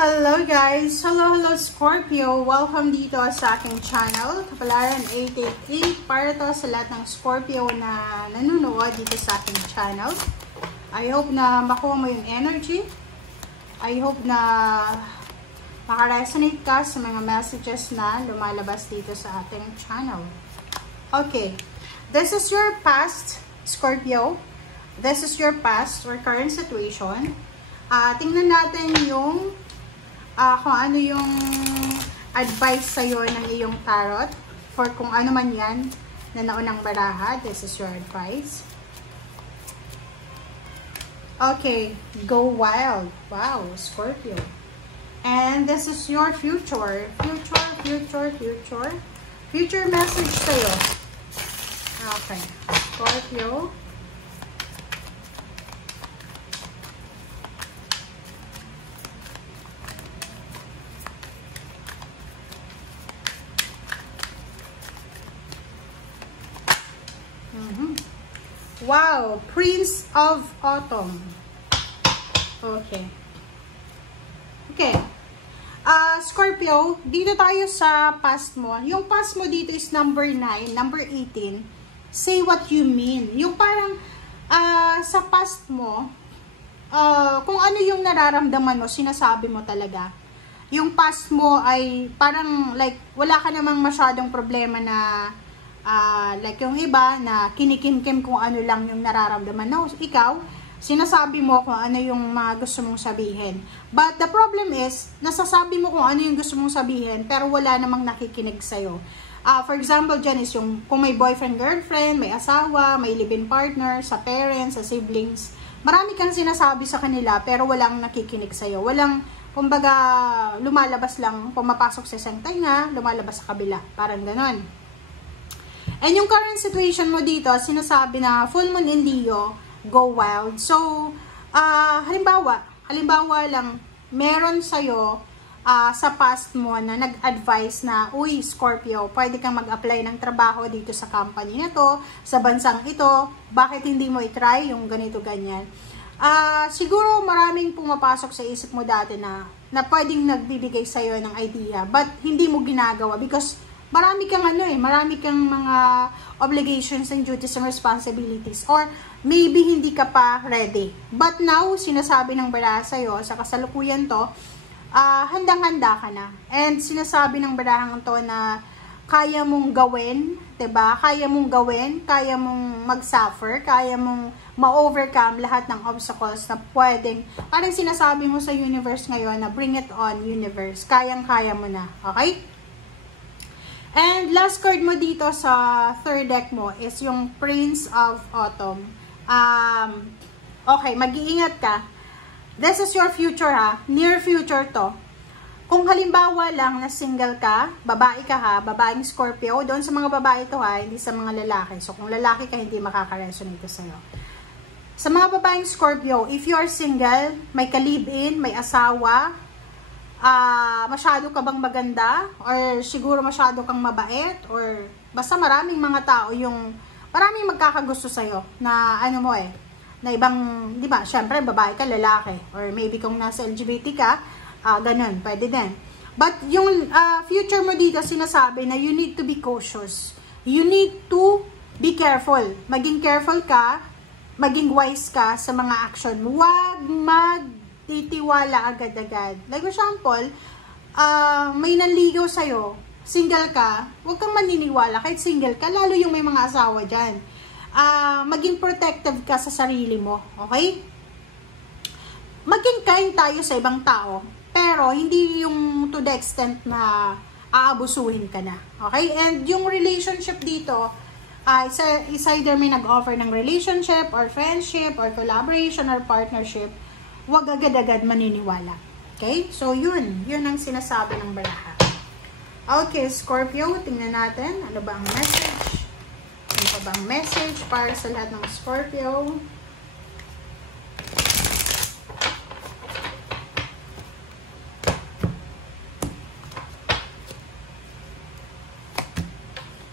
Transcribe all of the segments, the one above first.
Hello guys! Hello Scorpio! Welcome dito sa aking channel, Kapalaran 888, para to sa lahat ng Scorpio na nanonood dito sa aking channel. I hope na makuha mo yung energy. I hope na makaresonate ka sa mga messages na lumalabas dito sa ating channel. Okay, this is your past, Scorpio. This is your past or current situation. Tingnan natin yung kung ano yung advice sa'yo ng iyong tarot for kung ano man yan na naunang baraha. This is your advice. Okay, go wild. Wow, Scorpio. And this is your future. Future message sa'yo. Okay, Scorpio. Wow, Prince of Autumn. Okay. Scorpio, dito tayo sa past mo. Yung past mo dito is number 9, number 18. Say what you mean. Yung parang sa past mo, kung ano yung nararamdaman mo, sinasabi mo talaga. Yung past mo ay parang like wala ka namang masyadong problema na like yung iba na kinikimkim kung ano lang yung nararamdaman. No, ikaw, sinasabi mo kung ano yung mga gusto mong sabihin. But the problem is, nasasabi mo kung ano yung gusto mong sabihin, pero wala namang nakikinig sa'yo. For example, dyan is yung kung may boyfriend, girlfriend, may asawa, may live-in partner, sa parents, sa siblings. Marami kang sinasabi sa kanila, pero walang nakikinig sa'yo. Walang, kumbaga, lumalabas lang, pumapasok sa isang tainga, lumalabas sa kabila. Parang ganon. And yung current situation mo dito, sinasabi na full moon in Leo, go wild. So, halimbawa lang, meron sa'yo sa past mo na nag-advise na, uy, Scorpio, pwede kang mag-apply ng trabaho dito sa company na to, sa bansang ito, bakit hindi mo i-try yung ganito, ganyan. Siguro maraming pumapasok sa isip mo dati na pwedeng nagbibigay sa'yo ng idea, but hindi mo ginagawa because marami kang marami kang mga obligations and duties and responsibilities, or maybe hindi ka pa ready. But now, sinasabi ng baraha sa'yo, sa kasalukuyan to, handang-handa ka na. And sinasabi ng barahang to na kaya mong gawin, 'di ba? Kaya mong gawin, kaya mong mag-suffer, kaya mong ma-overcome lahat ng obstacles na pwedeng. Parang sinasabi mo sa universe ngayon na bring it on, universe. Kayang-kaya mo na. Okay? And last card mo dito sa third deck mo is yung Prince of Autumn. Okay, mag-iingat ka. This is your future ha. Near future to. Kung halimbawa lang na single ka, babae ka ha, babaeng Scorpio, doon sa mga babae to ha, hindi sa mga lalaki. So kung lalaki ka, hindi makaka-resonate sa'yo. Sa mga babaeng Scorpio, if you are single, may ka-live-in, may asawa, masyado ka bang maganda, or siguro masyado kang mabait, or basta maraming mga tao yung maraming magkakagusto sa'yo na ano mo na ibang, di ba, syempre babae ka, lalaki, or maybe kung nasa LGBT ka, ganun, pwede din. But yung future mo dito, sinasabi na you need to be cautious, you need to be careful, maging careful ka, maging wise ka sa mga action, huwag titiwala agad-agad. Like for example, may nanligaw sa'yo, single ka, huwag kang maniniwala kahit single ka, lalo yung may mga asawa dyan. Maging protective ka sa sarili mo, okay? Maging kind tayo sa ibang tao, pero hindi yung to the extent na aabusuhin ka na, okay? And yung relationship dito, is either may nag-offer ng relationship, or friendship, or collaboration, or partnership, huwag agad-agad maniniwala. Okay? So, yun ang sinasabi ng baraha. Okay, Scorpio, tingnan natin. Ano ba ang message? Ano pa ba ang message para sa lahat ng Scorpio?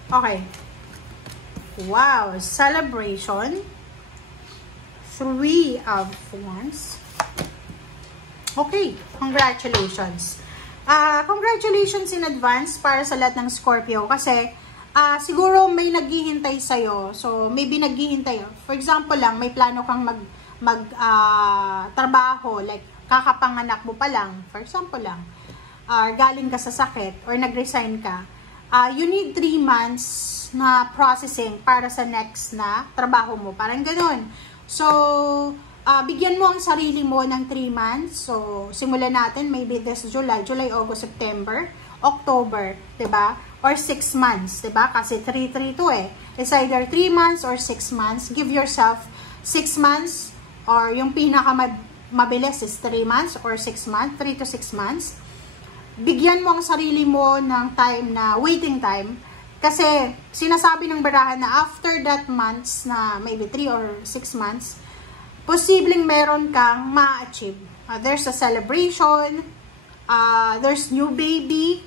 Okay. Wow, celebration. 3 of Wands. Okay, congratulations. Congratulations in advance para sa lahat ng Scorpio kasi siguro may naghihintay sa'yo. So, maybe naghihintay. For example lang, may plano kang trabaho, like kakapanganak mo pa lang, for example lang, galing ka sa sakit or nag-resign ka. You need 3 months na processing para sa next na trabaho mo. Parang ganun. So, bigyan mo ang sarili mo ng 3 months. So, simulan natin, maybe this July, August, September, October, diba? Or 6 months, diba? Kasi 3-3 to eh. It's either 3 months or 6 months. Give yourself 6 months or yung mabilis is 3 months or 6 months, 3 to 6 months. Bigyan mo ang sarili mo ng time na waiting time. Kasi sinasabi ng barahan na after that months na maybe 3 or 6 months, posibleng meron kang ma-achieve. There's a celebration, there's new baby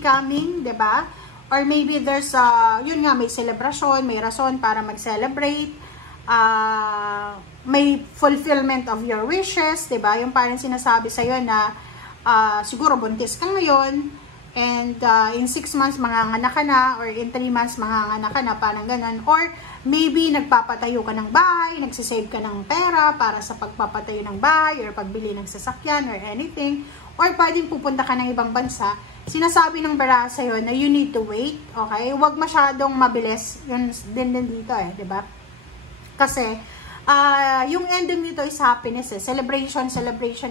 coming, diba? Or maybe there's, yun nga, may celebration, may rason para mag-celebrate, may fulfillment of your wishes, diba? Yung parang sinasabi sa'yo na, siguro buntis ka ngayon, and in 6 months manganganak ka na, or in 3 months manganganak ka na, parang ganun. Or maybe nagpapatayo ka ng bahay, nagsisave ka ng pera para sa pagpapatayo ng bahay, or pagbili ng sasakyan, or anything. Or pwedeng pupunta ka ng ibang bansa. Sinasabi ng bara sa'yo na you need to wait, okay? Huwag masyadong mabilis, yun din dito eh, diba? Kasi, yung ending nito is happiness eh. Celebration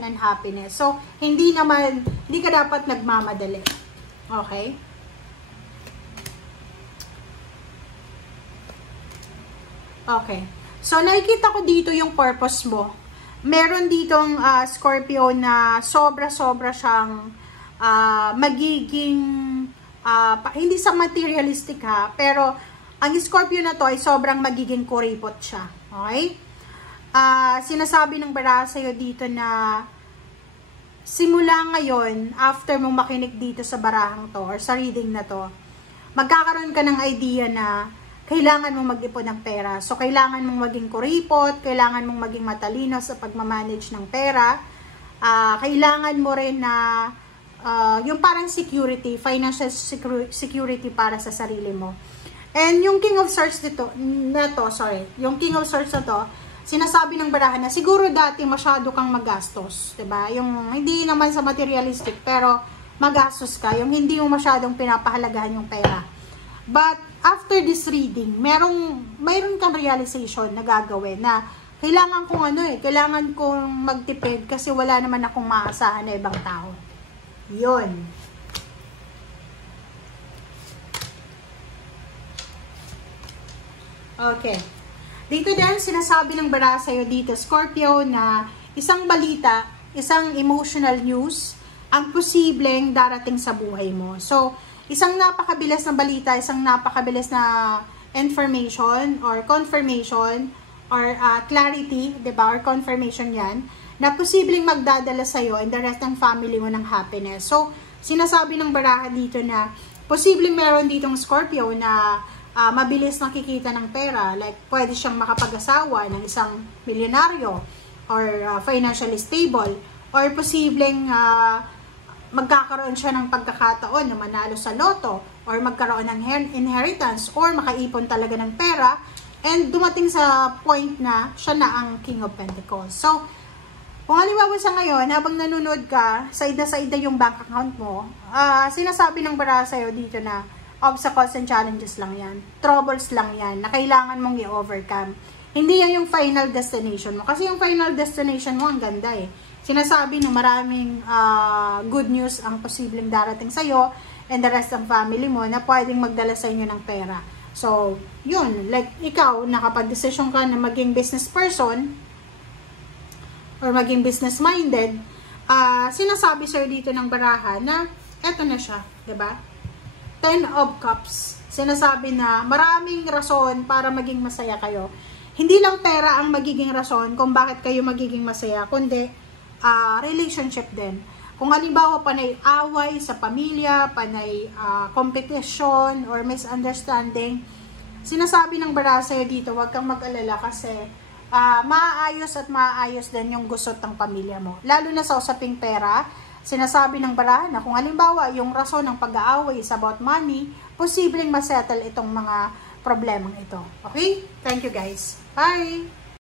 and happiness. So, hindi ka dapat nagmamadali. Okay? Okay. So, nakikita ko dito yung purpose mo. Meron ditong Scorpio na sobra-sobra siyang magiging, hindi sa materialistic ha, pero ang Scorpio na to ay sobrang magiging kuripot siya. Okay? Sinasabi ng bara sa'yo dito na simula ngayon, after mong makinig dito sa barahang to or sa reading na to, magkakaroon ka ng idea na kailangan mong mag-ipon ng pera. So, kailangan mong maging kuripot, kailangan mong maging matalino sa pagmamanage ng pera. Kailangan mo rin na yung parang security, financial security para sa sarili mo. And yung King of Swords yung King of Swords na to, sinasabi ng barahan na siguro dati masyado kang magastos, diba? Yung hindi naman sa materialistic, pero magastos ka, yung hindi mo masyadong pinapahalagahan yung pera. But after this reading, mayroon kang realization na gagawin na kailangan kong magtipid kasi wala naman akong maasahan na ibang tao. Yun. Okay. Dito din, sinasabi ng bara sa'yo dito, Scorpio, na isang balita, isang emotional news, ang posibleng darating sa buhay mo. So, isang napakabilis na balita, isang napakabilis na information or confirmation or clarity, diba? Or confirmation yan, na posibleng magdadala sa'yo and the rest ng family mo ng happiness. So, sinasabi ng baraha dito na posibleng meron ditong Scorpio na mabilis nakikita ng pera, like pwede siyang makapag-asawa ng isang milyonaryo or financially stable, or posibleng magkakaroon siya ng pagkakataon na manalo sa loto or magkaroon ng inheritance or makaipon talaga ng pera and dumating sa point na siya na ang King of Pentacles. So, kung halimbawa sa ngayon, habang nanonood ka, saida-saida yung bank account mo, sinasabi ng bara sa'yo dito na obstacles and challenges lang yan. Troubles lang yan na kailangan mong i-overcome. Hindi yan yung final destination mo. Kasi yung final destination mo, ang ganda eh. Sinasabi na maraming good news ang posibleng darating sa'yo and the rest ng family mo na pwedeng magdala sa inyo ng pera. So, yun. Like, ikaw, nakapag-desisyon ka na maging business person or maging business-minded, sinasabi sa'yo dito ng baraha na eto na siya. Diba? 10 of Cups. Sinasabi na maraming rason para maging masaya kayo. Hindi lang pera ang magiging rason kung bakit kayo magiging masaya, kundi relationship din. Kung halimbawa panay away sa pamilya, panay competition or misunderstanding, sinasabi ng bara sa'yo dito, huwag kang mag-alala kasi Maaayos at maaayos din yung gusot ng pamilya mo. Lalo na sa usaping pera, sinasabi ng barahan na kung halimbawa yung rason ng pag-aaway is about money, posibleng masettle itong mga problemang ito. Okay? Thank you guys. Bye!